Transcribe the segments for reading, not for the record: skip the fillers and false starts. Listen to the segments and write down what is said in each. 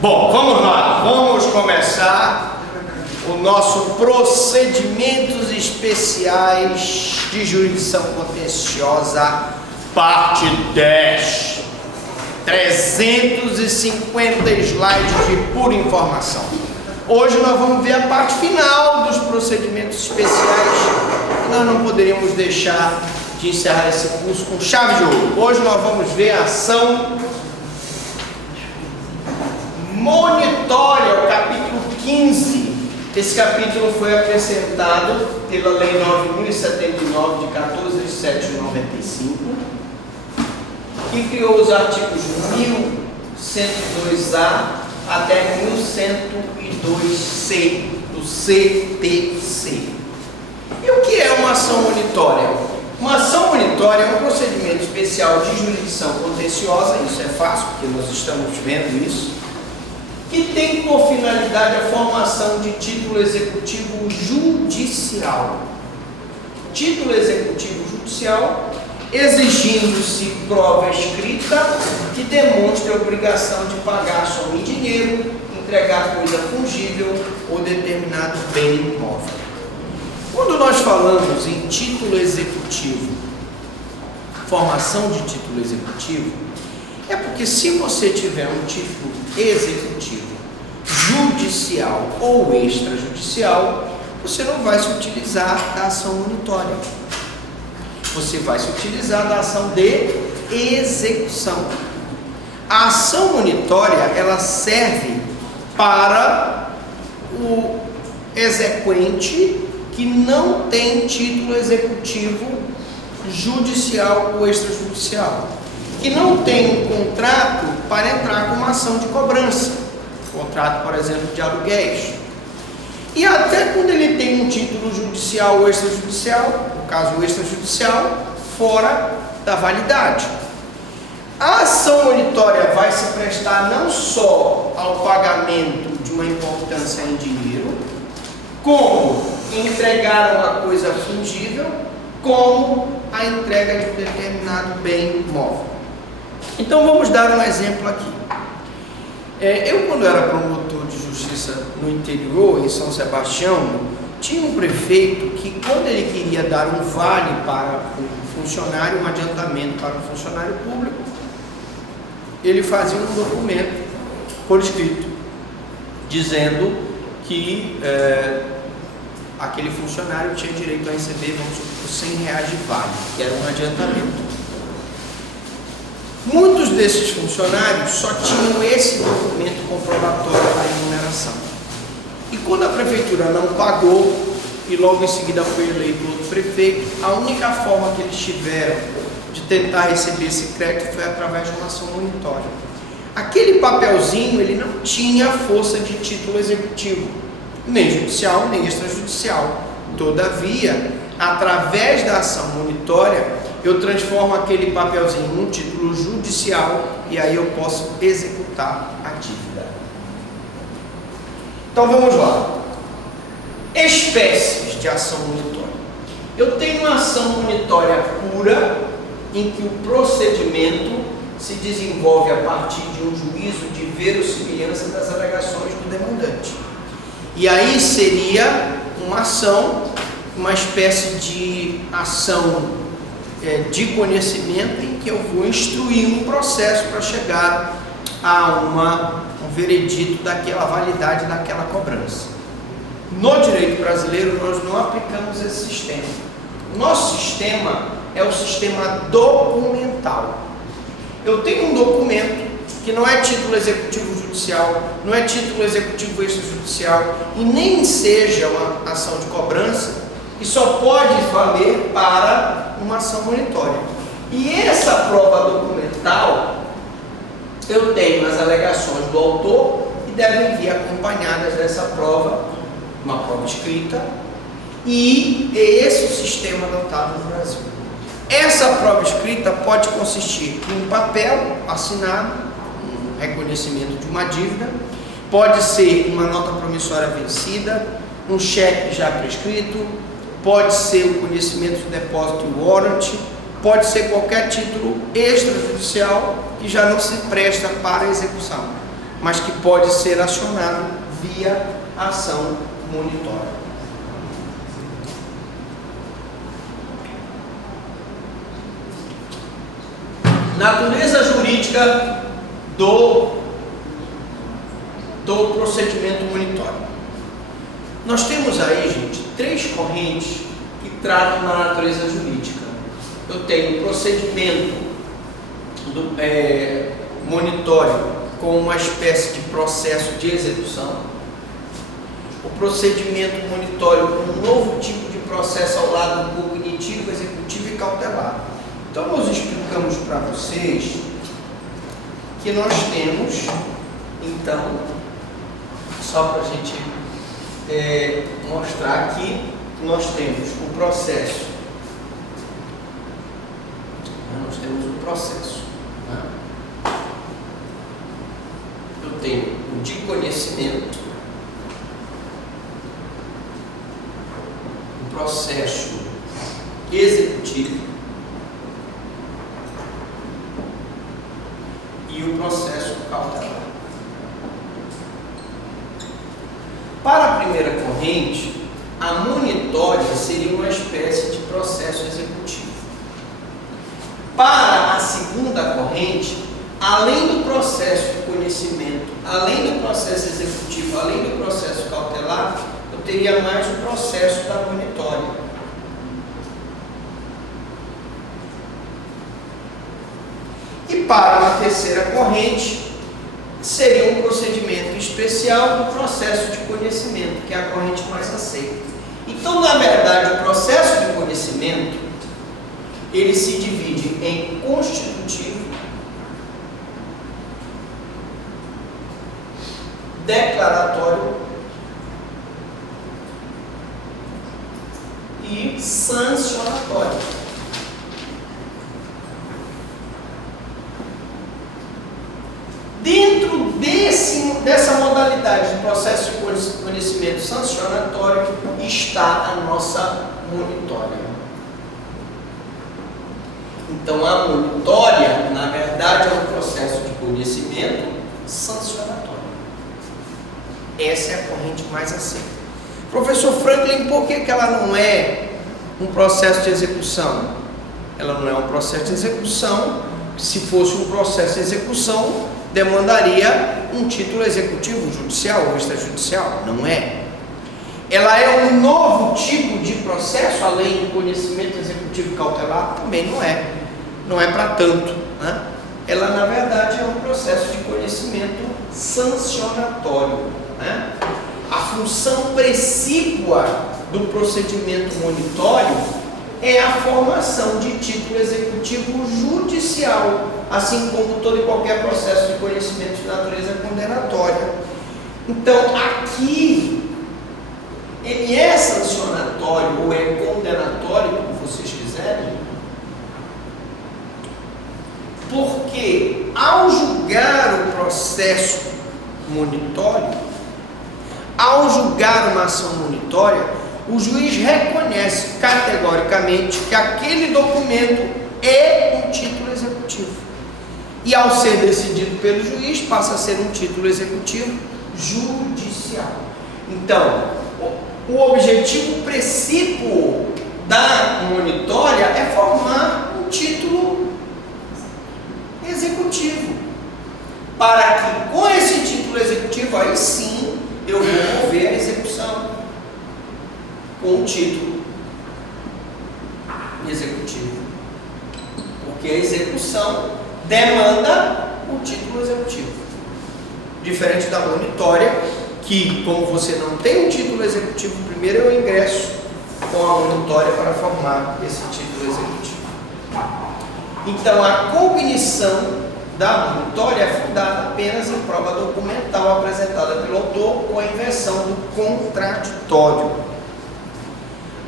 Bom, vamos lá, vamos começar o nosso procedimentos especiais de jurisdição contenciosa, parte 10. 350 slides de pura informação. Hoje nós vamos ver a parte final dos procedimentos especiais. Nós não poderíamos deixar de encerrar esse curso com chave de ouro. Hoje nós vamos ver a ação monitória, o capítulo 15. Esse capítulo foi acrescentado pela Lei 9.079, de 14 de setembro de 95, que criou os artigos 1102A até 1102C do CPC. E o que é uma ação monitória? Uma ação monitória é um procedimento especial de jurisdição contenciosa, isso é fácil, porque nós estamos vendo isso, que tem por finalidade a formação de título executivo judicial. Título executivo judicial, exigindo-se prova escrita que demonstre a obrigação de pagar só em dinheiro, entregar coisa fungível ou determinado bem imóvel. Quando nós falamos em título executivo, formação de título executivo, é porque se você tiver um título executivo judicial ou extrajudicial, você não vai se utilizar da ação monitória. Você vai se utilizar da ação de execução. A ação monitória, ela serve para o exequente que não tem título executivo judicial ou extrajudicial, que não tem um contrato para entrar com uma ação de cobrança, contrato, por exemplo, de aluguéis. E até quando ele tem um título judicial ou extrajudicial, no caso extrajudicial, fora da validade. A ação monitória vai se prestar não só ao pagamento de uma importância em dinheiro, como entregar uma coisa fungível, como a entrega de um determinado bem imóvel. Então vamos dar um exemplo aqui. Eu, quando era promotor de justiça no interior, em São Sebastião, tinha um prefeito que, quando ele queria dar um vale para um funcionário, um adiantamento para um funcionário público, ele fazia um documento por escrito, dizendo que aquele funcionário tinha direito a receber, vamos supor, R$100 de vale, que era um adiantamento. Muitos desses funcionários só tinham esse documento comprobatório da remuneração. E quando a prefeitura não pagou, e logo em seguida foi eleito outro prefeito, a única forma que eles tiveram de tentar receber esse crédito foi através de uma ação monitória. Aquele papelzinho, ele não tinha força de título executivo, nem judicial, nem extrajudicial. Todavia, através da ação monitória, eu transformo aquele papelzinho num título judicial e aí eu posso executar a dívida. Então vamos lá. Espécies de ação monitória. Eu tenho uma ação monitória pura, em que o procedimento se desenvolve a partir de um juízo de verossimilhança das alegações do demandante. E aí seria uma ação, uma espécie de ação de conhecimento, em que eu vou instruir um processo para chegar a um veredito daquela validade daquela cobrança. No direito brasileiro, nós não aplicamos esse sistema. O nosso sistema é o sistema documental. Eu tenho um documento que não é título executivo judicial, não é título executivo extrajudicial e nem seja uma ação de cobrança, e só pode valer para uma ação monitória. E essa prova documental, eu tenho as alegações do autor e devem vir acompanhadas dessa prova, uma prova escrita, e é esse o sistema adotado no Brasil. Essa prova escrita pode consistir em um papel assinado, um reconhecimento de uma dívida, pode ser uma nota promissória vencida, um cheque já prescrito, pode ser o conhecimento de depósito e warrant, pode ser qualquer título extrajudicial que já não se presta para execução. mas que pode ser acionado via ação monitória. Natureza jurídica do procedimento monitório. Nós temos aí, gente, 3 correntes que tratam da natureza jurídica. Eu tenho o procedimento monitório como uma espécie de processo de execução, o procedimento monitório como um novo tipo de processo ao lado cognitivo, executivo e cautelar. Então nós explicamos para vocês que nós temos, então, só para a gente mostrar aqui, nós temos o processo. Nós temos o processo. Né? Eu tenho o de conhecimento, o processo executivo e o processo cautelar. Para a primeira corrente, a monitória seria uma espécie de processo executivo. Para a segunda corrente, além do processo de conhecimento, além do processo executivo, além do processo cautelar, eu teria mais o processo da monitória. E para uma terceira corrente, seria um procedimento especial do processo de conhecimento, que é a corrente mais aceita. Então, na verdade, o processo de conhecimento, ele se divide em constitutivo, declaratório e sancionatório. Dentro dessa modalidade de processo de conhecimento sancionatório está a nossa monitória. Então, a monitória, na verdade, é um processo de conhecimento sancionatório. Essa é a corrente mais aceita. Professor Franklin, por que ela não é um processo de execução? Ela não é um processo de execução. Se fosse um processo de execução, demandaria um título executivo judicial ou extrajudicial. Não é. Ela é um novo tipo de processo, além do conhecimento executivo cautelar? Também não é. Não é para tanto, né? Ela, na verdade, é um processo de conhecimento sancionatório, né? A função precípua do procedimento monitório é a formação de título executivo judicial, assim como todo e qualquer processo de conhecimento de natureza condenatória. Então, aqui, ele é sancionatório ou é condenatório, como vocês quiserem, porque ao julgar o processo monitório, ao julgar uma ação monitória, o juiz reconhece categoricamente que aquele documento é um título executivo. E ao ser decidido pelo juiz, passa a ser um título executivo judicial. Então, o objetivo precípio da monitória é formar um título executivo, para que com esse título executivo, aí sim, eu vou mover a execução com o título executivo, porque a execução demanda o título executivo, diferente da monitória, que como você não tem um título executivo, primeiro eu ingresso com a monitória para formar esse título executivo. Então, a cognição da monitória é fundada apenas em prova documental apresentada pelo autor com a inversão do contraditório.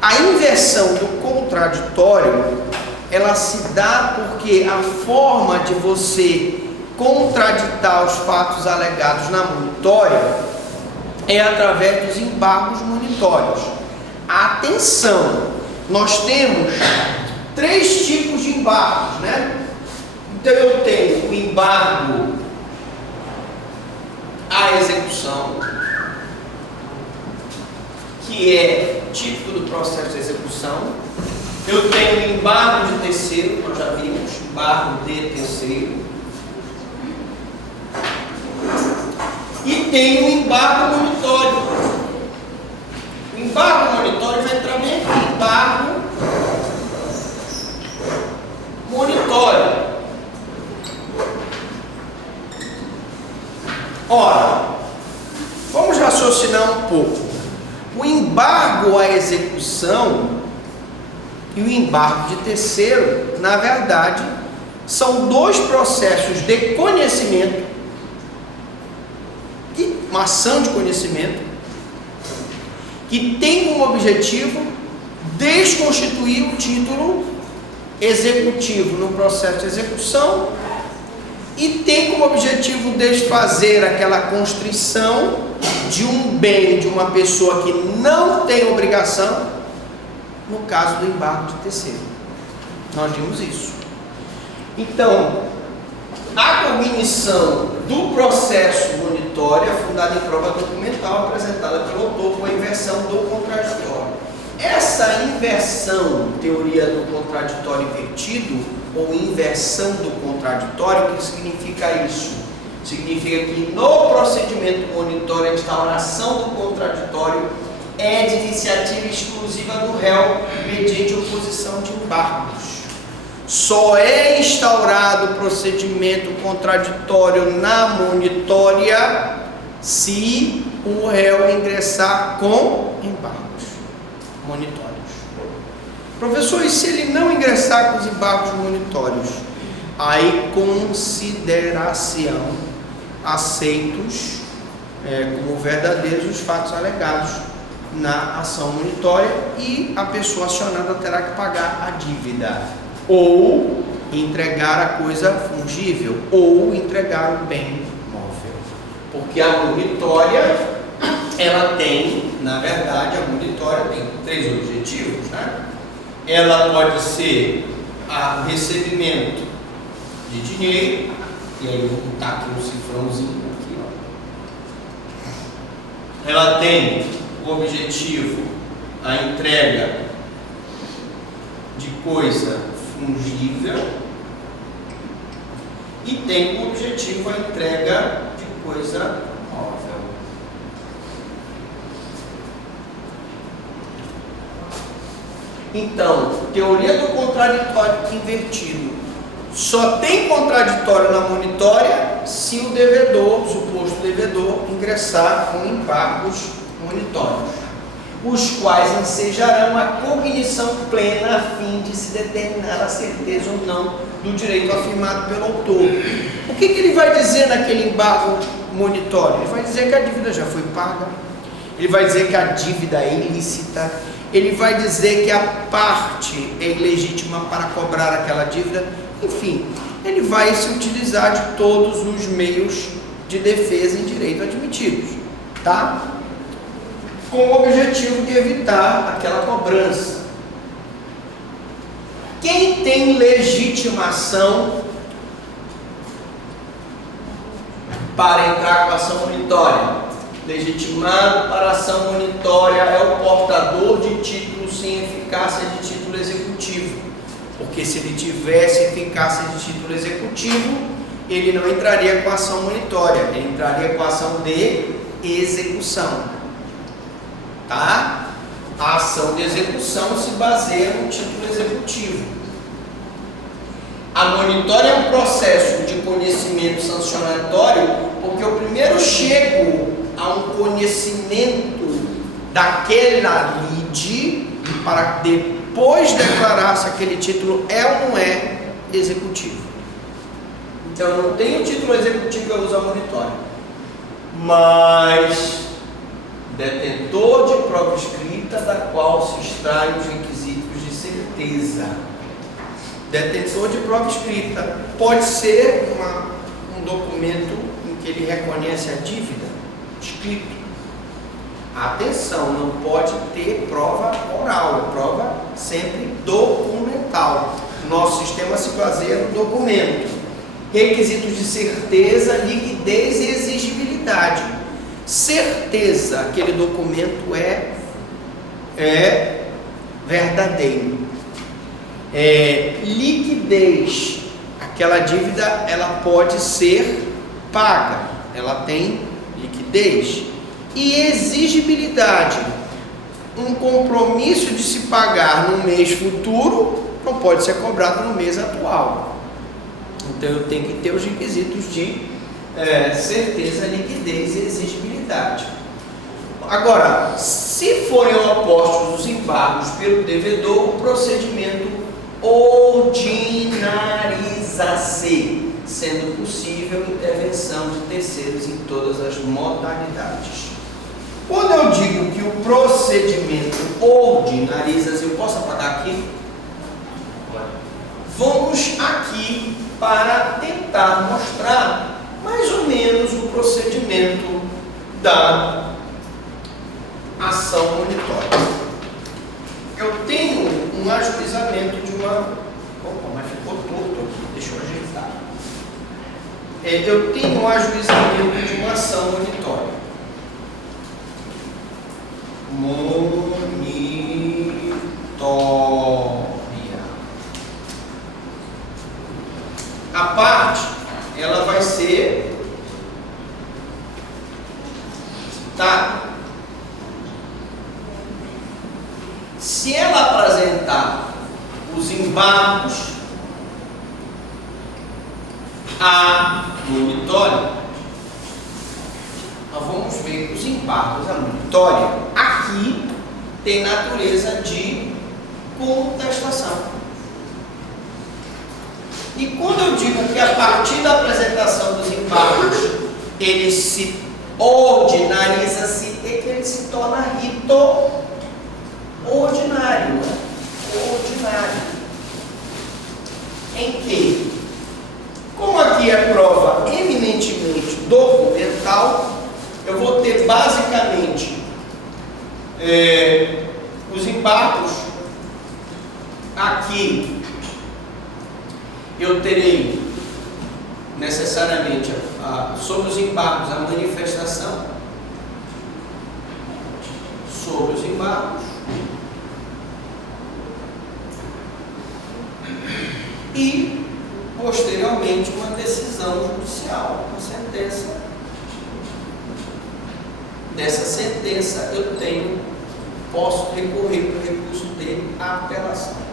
A inversão do contraditório, ela se dá porque a forma de você contraditar os fatos alegados na monitória é através dos embargos monitórios. Atenção, nós temos 3 tipos de embargos, né? Então eu tenho o embargo execução, que é típico do processo de execução. Eu tenho embargo de terceiro, nós já vimos, embargo de terceiro. E tem o embargo monitório. O embargo monitório vai entrar bem aqui, embargo monitório. Ora, vamos raciocinar um pouco. O embargo à execução e o embargo de terceiro, na verdade, são dois processos de conhecimento, uma ação de conhecimento, que tem como objetivo desconstituir o título executivo no processo de execução e tem como objetivo desfazer aquela constrição de um bem de uma pessoa que não tem obrigação, no caso do embargo de terceiro. Nós vimos isso. Então, a cognição do processo monitório é fundada em prova documental apresentada pelo autor com a inversão do contraditório. Essa inversão, teoria do contraditório invertido, ou inversão do contraditório, o que significa isso? Significa que no procedimento monitório a instauração do contraditório é de iniciativa exclusiva do réu mediante oposição de embargos. Só é instaurado o procedimento contraditório na monitória se o réu ingressar com embargos monitórios. Professor, e se ele não ingressar com os embargos monitórios? Aí consideração aceitos como verdadeiros os fatos alegados na ação monitória e a pessoa acionada terá que pagar a dívida, ou entregar a coisa fungível, ou entregar o bem móvel. Porque a monitória, ela tem, na verdade, a monitória tem três objetivos, né? Ela pode ser o recebimento de dinheiro, e aí eu vou botar aqui um cifrãozinho aqui, ó. Ela tem o objetivo a entrega de coisa fungível e tem como objetivo a entrega de coisa móvel. Então, teoria do contraditório invertido. Só tem contraditório na monitória se o devedor, o suposto devedor, ingressar com embargos monitórios, os quais ensejarão a cognição plena a fim de se determinar a certeza ou não do direito afirmado pelo autor. O que ele vai dizer naquele embargo monitório? Ele vai dizer que a dívida já foi paga, ele vai dizer que a dívida é ilícita, ele vai dizer que a parte é ilegítima para cobrar aquela dívida, enfim, ele vai se utilizar de todos os meios de defesa em direito admitidos, tá? Com o objetivo de evitar aquela cobrança. Quem tem legitimação para entrar com a ação monitória? Legitimado para a ação monitória é o portador de título sem eficácia de título executivo. Porque se ele tivesse eficácia de título executivo, ele não entraria com a ação monitória, ele entraria com a ação de execução. Tá? A ação de execução se baseia no título executivo. A monitória é um processo de conhecimento sancionatório, porque eu primeiro chego a um conhecimento daquela lide para depois declarar se aquele título é ou não é executivo. Então eu não tenho título executivo, eu uso a monitória, mas detentor de prova escrita da qual se extraem os requisitos de certeza. Detentor de prova escrita pode ser um documento em que ele reconhece a dívida, escrito. Atenção, não pode ter prova oral, é prova sempre documental. Nosso sistema se baseia no documento. Requisitos de certeza, liquidez e exigibilidade. certeza, aquele documento é verdadeiro. Liquidez, aquela dívida ela pode ser paga, ela tem liquidez. E exigibilidade, um compromisso de se pagar no mês futuro não pode ser cobrado no mês atual. Então eu tenho que ter os requisitos de certeza, liquidez e exigibilidade. Agora, se forem opostos os embargos pelo devedor, o procedimento ordinariza-se, sendo possível intervenção de terceiros em todas as modalidades. Quando eu digo que o procedimento ordinariza-se, eu posso apagar aqui? Vamos aqui para tentar mostrar mais ou menos o procedimento da ação monitória. Eu tenho um ajuizamento de uma... Opa, mas ficou torto aqui, deixa eu ajeitar. Eu tenho um ajuizamento de uma ação monitória. A parte, ela vai ser citada. Se ela apresentar os embargos à monitória, nós vamos ver que os embargos à monitória aqui tem natureza de contestação. E quando eu digo que a partir da apresentação dos embargos ele se ordinariza-se, é que ele se torna rito ordinário. Ordinário. Em que, como aqui é prova eminentemente documental, eu vou ter basicamente os embargos. Aqui eu terei necessariamente sobre os embargos a manifestação sobre os embargos e posteriormente uma decisão judicial, uma sentença. Dessa sentença eu posso recorrer para o recurso de apelação.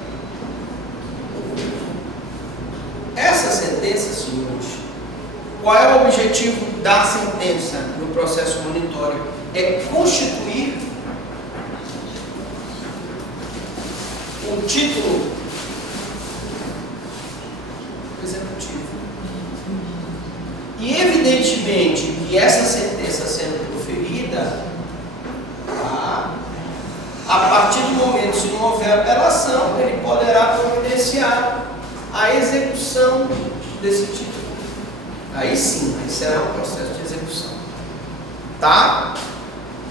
Essa sentença, senhores, qual é o objetivo da sentença no processo monitório? É constituir o título executivo. E evidentemente que essa sentença sendo proferida, a partir do momento, se não houver apelação, ele poderá providenciar a execução desse título. Aí sim, aí será o processo de execução. Tá?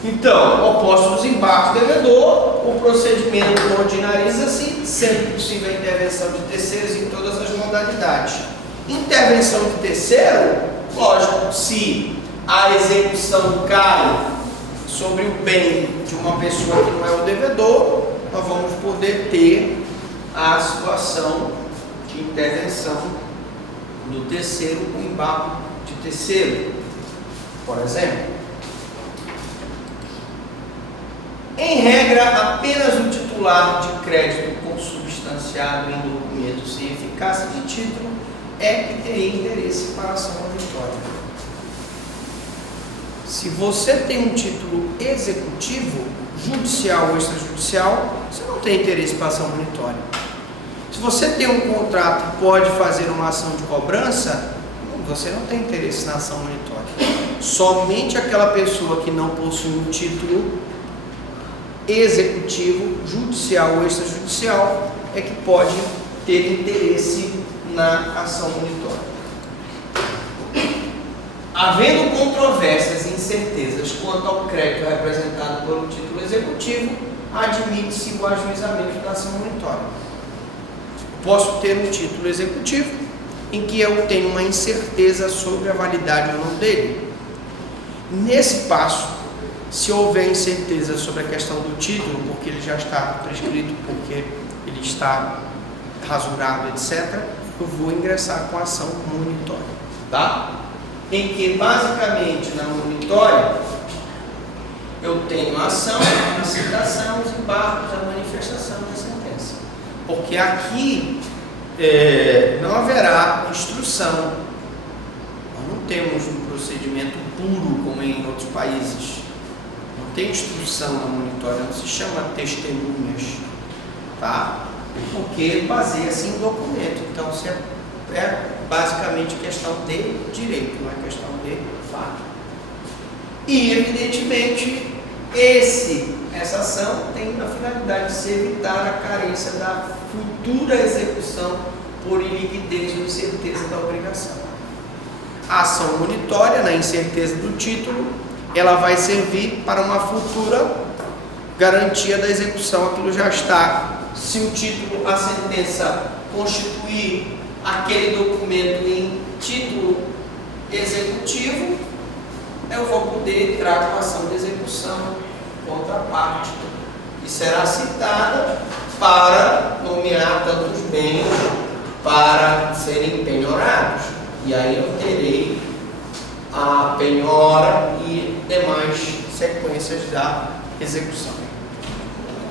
Então, oposto dos embargos do devedor, o procedimento ordinariza-se, sendo possível a intervenção de terceiros em todas as modalidades. Intervenção de terceiro, lógico, se a execução cai sobre o bem de uma pessoa que não é o devedor, nós vamos poder ter a situação de intervenção do terceiro com embargo de terceiro. Por exemplo, em regra, apenas o titular de crédito consubstanciado em documento sem eficácia de título é que teria interesse para a ação monitória. Se você tem um título executivo, judicial ou extrajudicial, você não tem interesse para a ação monitória. Se você tem um contrato e pode fazer uma ação de cobrança, você não tem interesse na ação monitória. Somente aquela pessoa que não possui um título executivo, judicial ou extrajudicial, é que pode ter interesse na ação monitória. Havendo controvérsias e incertezas quanto ao crédito representado pelo título executivo, admite-se o ajuizamento da ação monitória. Posso ter um título executivo em que eu tenho uma incerteza sobre a validade ou não dele. Nesse passo, se houver incerteza sobre a questão do título, porque ele já está prescrito, porque ele está rasurado, etc., eu vou ingressar com a ação monitória, tá? Em que, basicamente, na monitória, eu tenho a ação, a citação, os embargos, a manifestação da sentença. Porque aqui não haverá instrução. Nós não temos um procedimento puro como em outros países. Não tem instrução na monitória, não se chama testemunhas, tá? Porque baseia-se em documento. Então, é basicamente questão de direito, não é questão de fato. E, evidentemente, essa ação tem a finalidade de se evitar a carência da futura execução por iliquidez ou incerteza da obrigação. A ação monitória, na incerteza do título, ela vai servir para uma futura garantia da execução. Aquilo já está. Se o título, a sentença constituir aquele documento em título executivo, eu vou poder entrar com a ação de execução contra a parte e será citada para nomear tantos bens para serem penhorados. E aí eu terei a penhora e demais sequências da execução.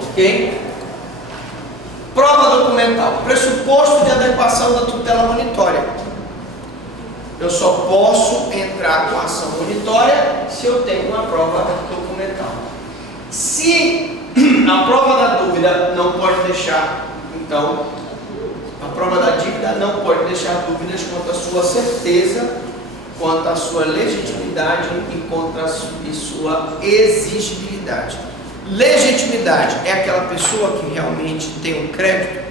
Ok? Prova documental. Pressuposto de adequação da tutela monitória. Eu só posso entrar com a ação monitória se eu tenho uma prova documental. Se a prova da dúvida não pode deixar, então, a prova da dívida não pode deixar dúvidas quanto à sua certeza, quanto à sua legitimidade e quanto à sua exigibilidade. Legitimidade é aquela pessoa que realmente tem um crédito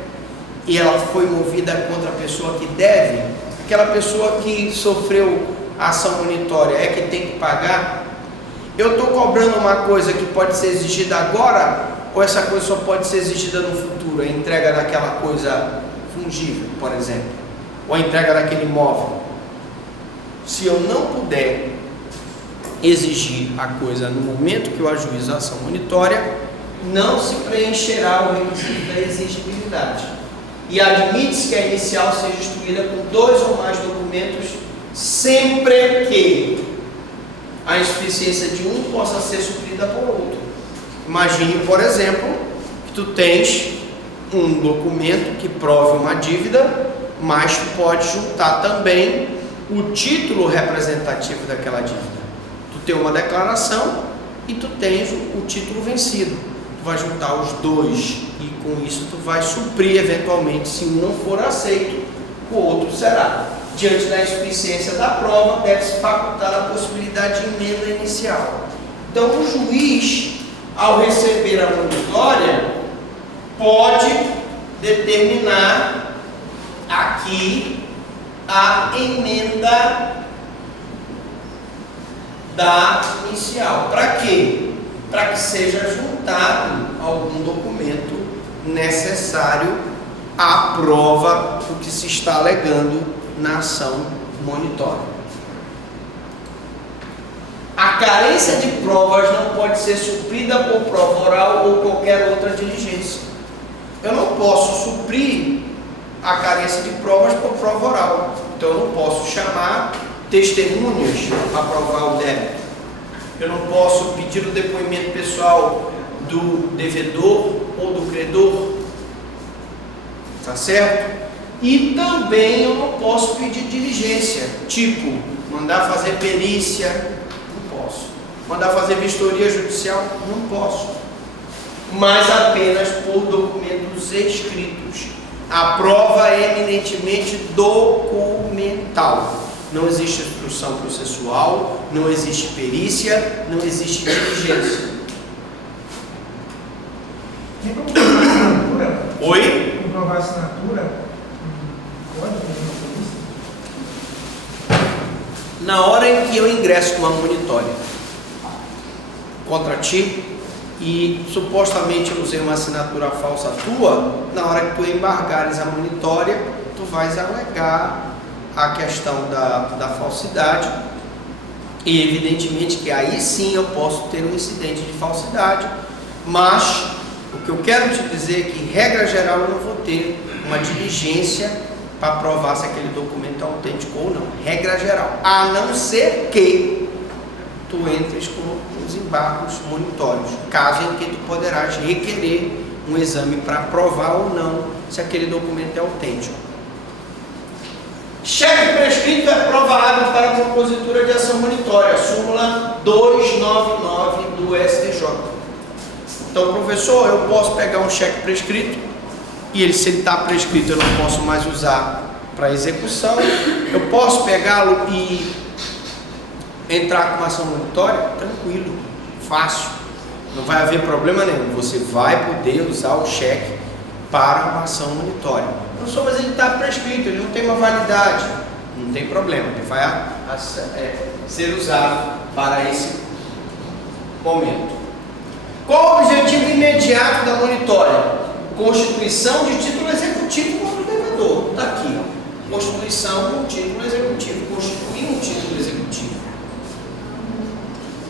e ela foi movida contra a pessoa que deve. Aquela pessoa que sofreu a ação monitória é que tem que pagar. Eu estou cobrando uma coisa que pode ser exigida agora, ou essa coisa só pode ser exigida no futuro? A entrega daquela coisa fungível, por exemplo, ou a entrega daquele imóvel. Se eu não puder exigir a coisa no momento que eu ajuizo a ação monitória, não se preencherá o requisito da exigibilidade. E admite-se que a inicial seja instruída com 2 ou mais documentos, sempre que a insuficiência de um possa ser suprida por outro. Imagine, por exemplo, que tu tens um documento que prove uma dívida, mas tu pode juntar também o título representativo daquela dívida. Tu tem uma declaração e tu tens o título vencido. Tu vai juntar os dois e com isso tu vai suprir eventualmente, se um não for aceito, o outro será. Diante da insuficiência da prova, deve-se facultar a possibilidade de emenda inicial. Então o juiz, ao receber a monitória, pode determinar aqui a emenda da inicial. Para quê? Para que seja juntado algum documento necessário à prova do que se está alegando na ação monitória. A carência de provas não pode ser suprida por prova oral ou qualquer outra diligência. Eu não posso suprir a carência de provas por prova oral. Então eu não posso chamar testemunhas para provar o débito. Eu não posso pedir o depoimento pessoal do devedor ou do credor. Tá certo? E também eu não posso pedir diligência, tipo, mandar fazer perícia, não posso. Mandar fazer vistoria judicial, não posso. Mas apenas por documentos escritos. A prova é eminentemente documental. Não existe instrução processual, não existe perícia, não existe diligência. Tem como comprovar a assinatura? Oi? Comprovar a assinatura? Pode fazer uma polícia? Na hora em que eu ingresso com uma monitória contra ti e supostamente eu usei uma assinatura falsa tua, na hora que tu embargares a monitória, tu vais alegar a questão da falsidade E evidentemente que aí sim eu posso ter um incidente de falsidade, mas o que eu quero te dizer é que, regra geral, eu não vou ter uma diligência para provar se aquele documento é autêntico ou não. Regra geral. A não ser que tu entres com os embargos monitórios, caso em que tu poderás requerer um exame para provar ou não se aquele documento é autêntico. Cheque prescrito é prova hábil para a compositura de ação monitória, súmula 299 do STJ. Então, professor, eu posso pegar um cheque prescrito, e se ele está prescrito eu não posso mais usar para execução. Eu posso pegá-lo e entrar com uma ação monitória? Tranquilo, fácil, não vai haver problema nenhum. Você vai poder usar o cheque para uma ação monitória. Professor, mas ele está prescrito, ele não tem uma validade. Não tem problema, ele vai ser usado para esse momento. Qual o objetivo imediato da monitória? Constituição de título executivo contra o devedor. Está aqui, ó. Constituição de um título executivo. Constituir um título executivo.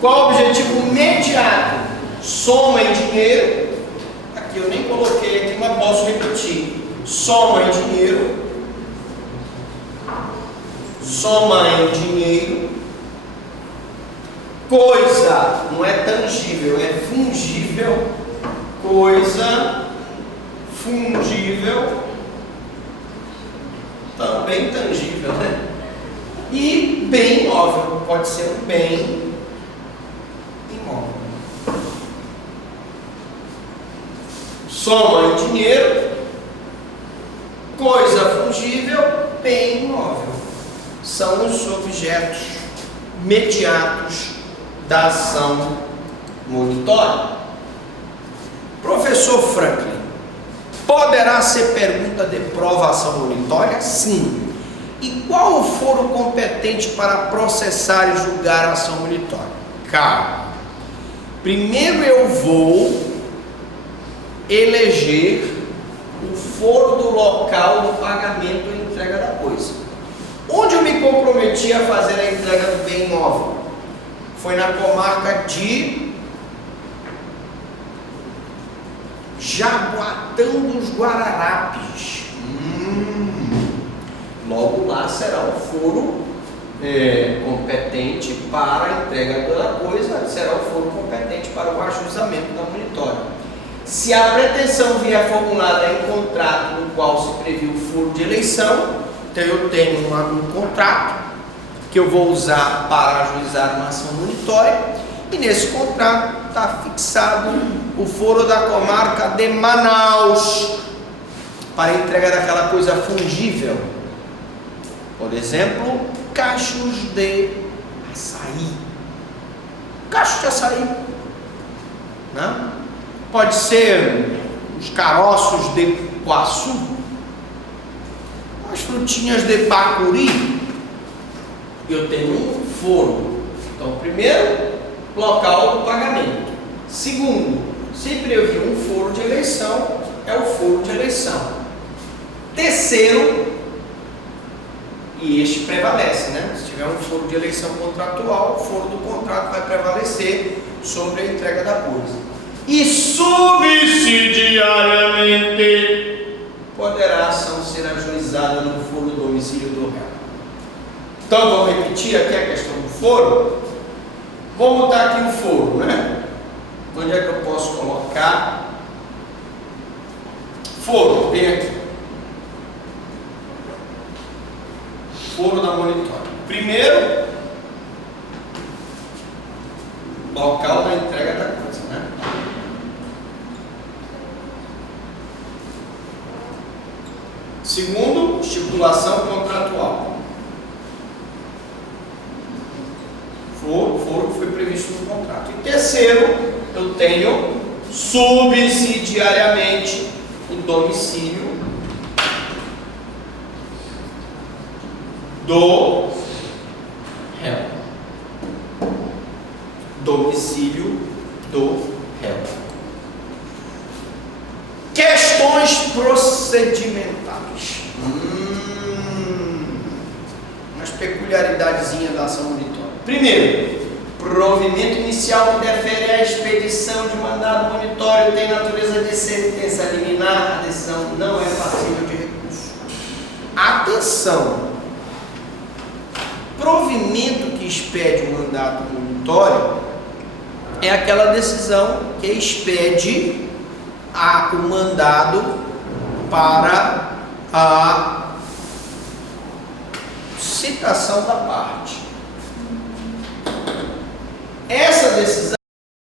Qual o objetivo imediato? Soma em dinheiro. Aqui eu nem coloquei aqui, mas posso repetir. Soma em dinheiro. Soma em dinheiro. Coisa, não é tangível, é fungível. Coisa fungível, também tangível, né? E bem imóvel, pode ser um bem imóvel. Soma em dinheiro, coisa fungível, bem imóvel. São os objetos imediatos da ação monitória. Professor Franklin, poderá ser pergunta de provação monitória? Sim. E qual o foro competente para processar e julgar a ação monitória? Calma. Primeiro eu vou eleger o foro do local do pagamento e entrega da coisa. Onde eu me comprometi a fazer a entrega do bem imóvel? Foi na comarca de Jaboatão dos Guararapes. Logo lá será o foro competente para a entrega da coisa, será o foro competente para o ajuizamento da monitória. Se a pretensão vier formulada em contrato no qual se previu o foro de eleição, então eu tenho um contrato que eu vou usar para ajuizar uma ação monitória, e nesse contrato está fixado o foro da comarca de Manaus para a entrega daquela coisa fungível. Por exemplo, cachos de açaí. Cacho de açaí, né? Pode ser os caroços de cuaçu, as frutinhas de bacuri. Eu tenho um foro. Então, primeiro, local do pagamento. Segundo, se previu um foro de eleição, é o foro de eleição. Terceiro, e este prevalece, né? Se tiver um foro de eleição contratual, o foro do contrato vai prevalecer sobre a entrega da coisa. E subsidiariamente poderá a ação ser ajuizada no foro do domicílio do réu. Então vamos repetir aqui a questão do foro. Vou botar aqui o foro, né? Onde é que eu posso colocar? Foro, vem aqui. Foro da monitória. Primeiro, local da entrega da coisa, né? Segundo, estipulação contratual. Foro que foi previsto no contrato. E terceiro, eu tenho subsidiariamente o domicílio do réu. Domicílio do réu. Questões procedimentais. Umas peculiaridadezinha da ação monitória. Primeiro, provimento inicial que defere a expedição de mandado monitório tem natureza de sentença liminar, a decisão não é passível de recurso. Atenção! Provimento que expede o mandato monitório é aquela decisão que expede o mandado para a citação da parte. Essa decisão